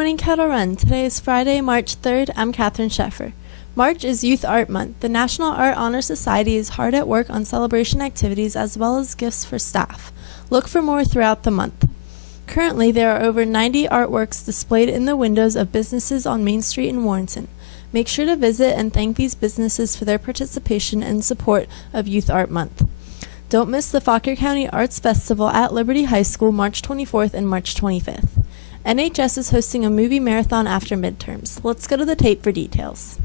morning, Kettle Run. Today is Friday, March 3rd. I'm Catherine Sheffer. March is Youth Art Month. The National Art Honor Society is hard at work on celebration activities as well as gifts for staff. Look for more throughout the month. Currently, there are over 90 artworks displayed in the windows of businesses on Main Street in Warrenton. Make sure to visit and thank these businesses for their participation and support of Youth Art Month. Don't miss the Fauquier County Arts Festival at Liberty High School March 24th and March 25th. NHS is hosting a movie marathon after midterms. Let's go to the tape for details.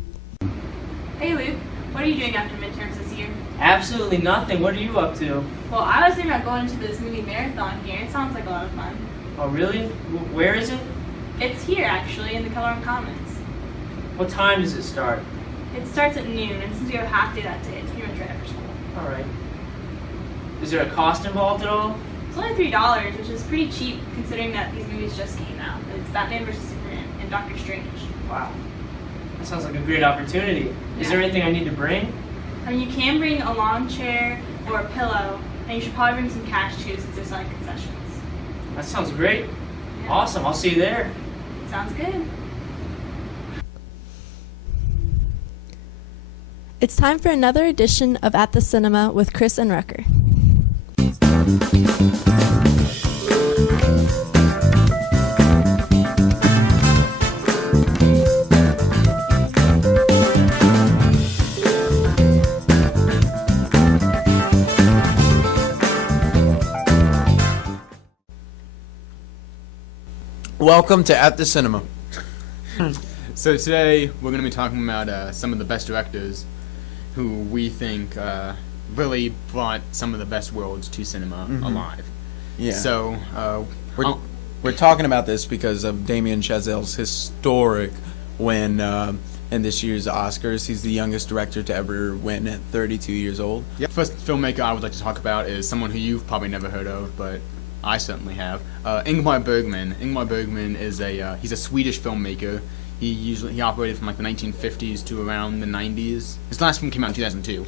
Hey Luke, what are you doing after midterms this year? Absolutely nothing. What are you up to? Well, I was thinking about going to this movie marathon here. It sounds like a lot of fun. Oh, really? Where is it? It's here, actually, in the Keller Run Commons. What time does it start? It starts at noon, and since you have a half day that day, it's pretty much right after school. All right. Is there a cost involved at all? It's only $3, which is pretty cheap considering that these movies just came out. It's Batman vs. Superman and Doctor Strange. Wow. That sounds like a great opportunity. Is there anything I need to bring? I mean, you can bring a lawn chair or a pillow, and you should probably bring some cash too since they're selling concessions. That sounds great. Yeah. Awesome. I'll see you there. Sounds good. It's time for another edition of At the Cinema with Chris and Rucker. Welcome to At the Cinema. So today we're going to be talking about some of the best directors who we think really brought some of the best worlds to cinema alive. Yeah. So We're talking about this because of Damien Chazelle's historic win in this year's Oscars. He's the youngest director to ever win at 32 years old. First filmmaker I would like to talk about is someone who you've probably never heard of, but I certainly have. Ingmar Bergman. Ingmar Bergman is he's a Swedish filmmaker. He operated from like the 1950s to around the 90s. His last film came out in 2002,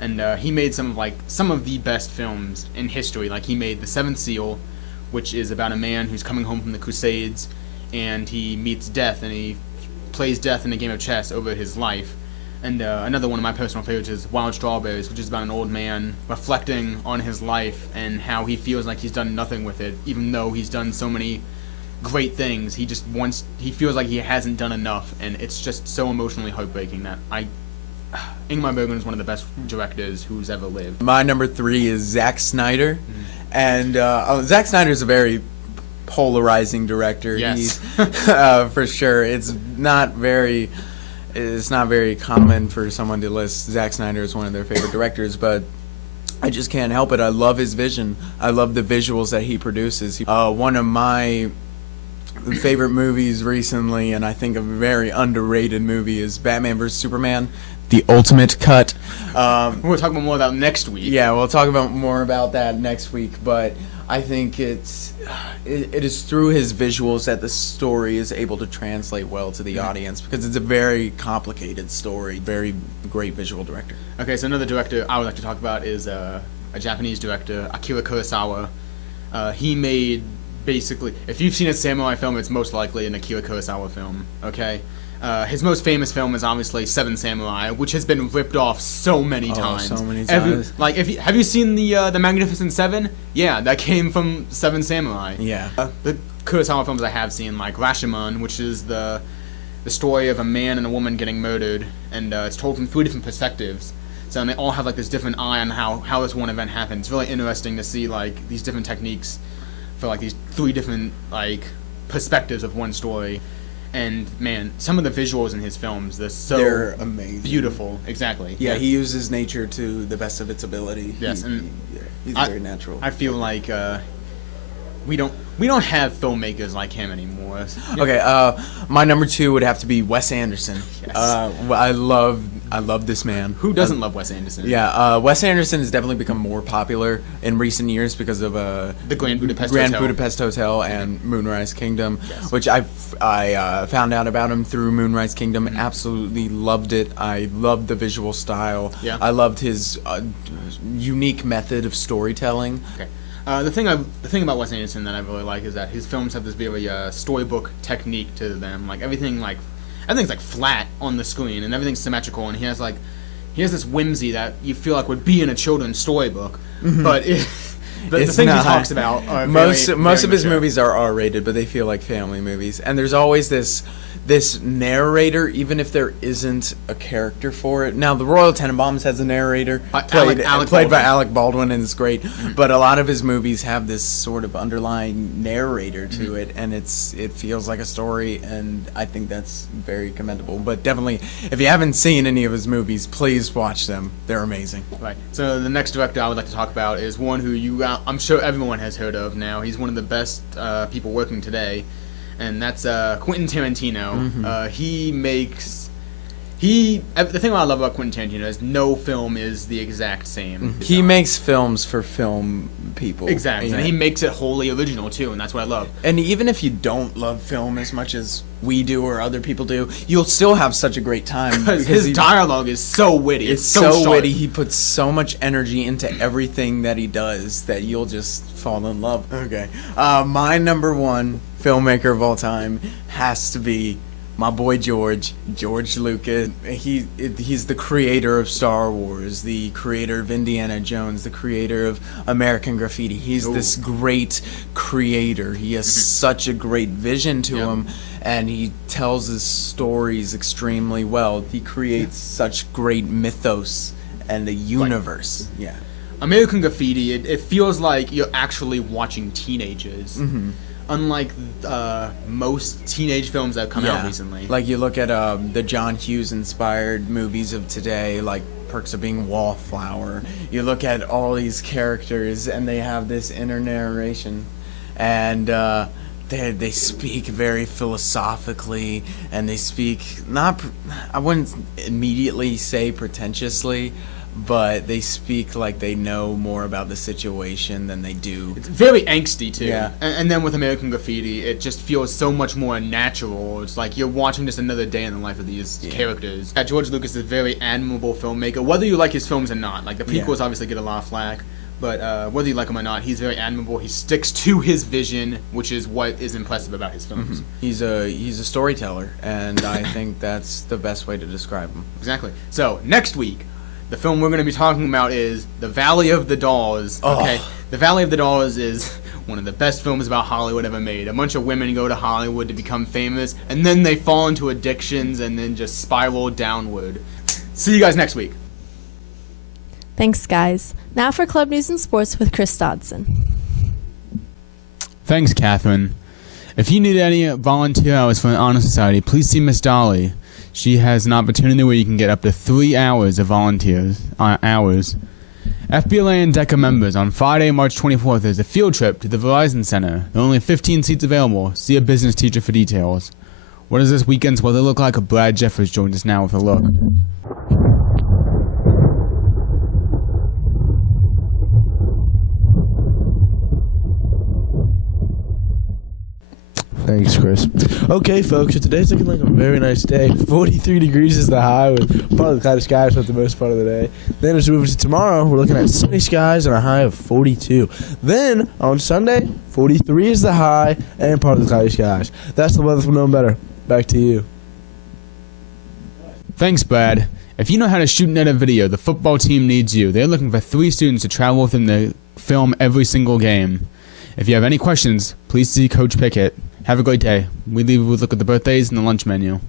and he made some of the best films in history. Like he made The Seventh Seal, which is about a man who's coming home from the Crusades, and he meets death, and he plays death in a game of chess over his life. And another one of my personal favorites is Wild Strawberries, which is about an old man reflecting on his life and how he feels like he's done nothing with it, even though he's done so many great things. He feels like he hasn't done enough, and it's just so emotionally heartbreaking that Ingmar Bergman is one of the best directors who's ever lived. My number 3 is Zack Snyder, and Zack Snyder is a very polarizing director. Yes. He's, for sure. It's not very common for someone to list Zack Snyder as one of their favorite directors, but I just can't help it. I love his vision. I love the visuals that he produces. One of my favorite movies recently, and I think a very underrated movie, is Batman vs. Superman, the ultimate cut. We'll talk more about next week. Yeah, we'll talk more about that next week, but I think it is through his visuals that the story is able to translate well to the audience, because it's a very complicated story. Very great visual director. Okay, so another director I would like to talk about is a Japanese director, Akira Kurosawa. He made, basically, if you've seen a samurai film, it's most likely an Akira Kurosawa film, okay? His most famous film is obviously Seven Samurai, which has been ripped off so many times. So many times. Have you seen the Magnificent Seven? Yeah, that came from Seven Samurai. Yeah. The Kurosawa films I have seen, like Rashomon, which is the story of a man and a woman getting murdered, and it's told from 3 different perspectives. So and they all have like this different eye on how this one event happened. It's really interesting to see like these different techniques for like these 3 different like perspectives of one story. And man, some of the visuals in his films, they're amazing, beautiful. Exactly. Yeah, he uses nature to the best of its ability. Yes, he's very natural. I feel like we don't have filmmakers like him anymore. Okay, my number 2 would have to be Wes Anderson. Yes. I love this man. Who doesn't love Wes Anderson? Yeah, Wes Anderson has definitely become more popular in recent years because of the Grand Budapest Hotel and Moonrise Kingdom, yes. which I found out about him through Moonrise Kingdom. Absolutely loved it. I loved the visual style. Yeah. I loved his unique method of storytelling. Okay. The thing about Wes Anderson that I really like is that his films have this very storybook technique to them. Like everything's like flat on the screen and everything's symmetrical, and he has this whimsy that you feel like would be in a children's storybook, but the things he talks about are most very, of very his mature. movies are R-rated, but they feel like family movies. And there's always this narrator, even if there isn't a character for it. Now, The Royal Tenenbaums has a narrator Alec played by Baldwin. Alec Baldwin, and it's great. But a lot of his movies have this sort of underlying narrator to it, and it feels like a story, and I think that's very commendable. But definitely, if you haven't seen any of his movies, please watch them. They're amazing. Right. So the next director I would like to talk about is one who I'm sure everyone has heard of now. He's one of the best people working today, and that's Quentin Tarantino. The thing I love about Quentin Tarantino is no film is the exact same. He makes films for film people. Exactly. Yeah. And he makes it wholly original too, and that's what I love. And even if you don't love film as much as we do or other people do, you'll still have such a great time Because his dialogue is so witty. it's so so sharp. witty. He puts so much energy into everything that he does that you'll just fall in love. Okay. My number one filmmaker of all time has to be my boy George Lucas. He's the creator of Star Wars, the creator of Indiana Jones, the creator of American Graffiti. He's this great creator. He has such a great vision to him, and he tells his stories extremely well. He creates such great mythos and a universe. Yeah. American Graffiti, it feels like you're actually watching teenagers. Unlike most teenage films that have come out recently. Like you look at the John Hughes inspired movies of today, like Perks of Being Wallflower. You look at all these characters and they have this inner narration, and they speak very philosophically, and they speak I wouldn't immediately say pretentiously, but they speak like they know more about the situation than they do. It's very angsty too. Yeah. And then with American Graffiti, it just feels so much more natural. It's like you're watching just another day in the life of these characters. George Lucas is a very admirable filmmaker, whether you like his films or not. Like the prequels obviously get a lot of flack, but whether you like him or not, he's very admirable. He sticks to his vision, which is what is impressive about his films. He's a storyteller, and I think that's the best way to describe him. Exactly. So next week, the film we're going to be talking about is The Valley of the Dolls. Okay, The Valley of the Dolls is one of the best films about Hollywood ever made. A bunch of women go to Hollywood to become famous, and then they fall into addictions and then just spiral downward. See you guys next week. Thanks, guys. Now for Club News and Sports with Chris Dodson. Thanks, Catherine. If you need any volunteer hours for an honor society, please see Miss Dolly. She has an opportunity where you can get up to 3 hours of volunteers hours. FBLA and DECA members, on Friday, March 24th, there's a field trip to the Verizon Center. There are only 15 seats available. See a business teacher for details. What does this weekend's weather look like? Brad Jeffers joins us now with a look. Thanks, Chris. Okay, folks, so today's looking like a very nice day. 43 degrees is the high with partly cloudy skies for the most part of the day. Then as we move to tomorrow, we're looking at sunny skies and a high of 42. Then on Sunday, 43 is the high and partly cloudy skies. That's the weather from No Better. Back to you. Thanks, Brad. If you know how to shoot and edit video, the football team needs you. They're looking for 3 students to travel with them to film every single game. If you have any questions, please see Coach Pickett. Have a great day. We leave with a look at the birthdays and the lunch menu.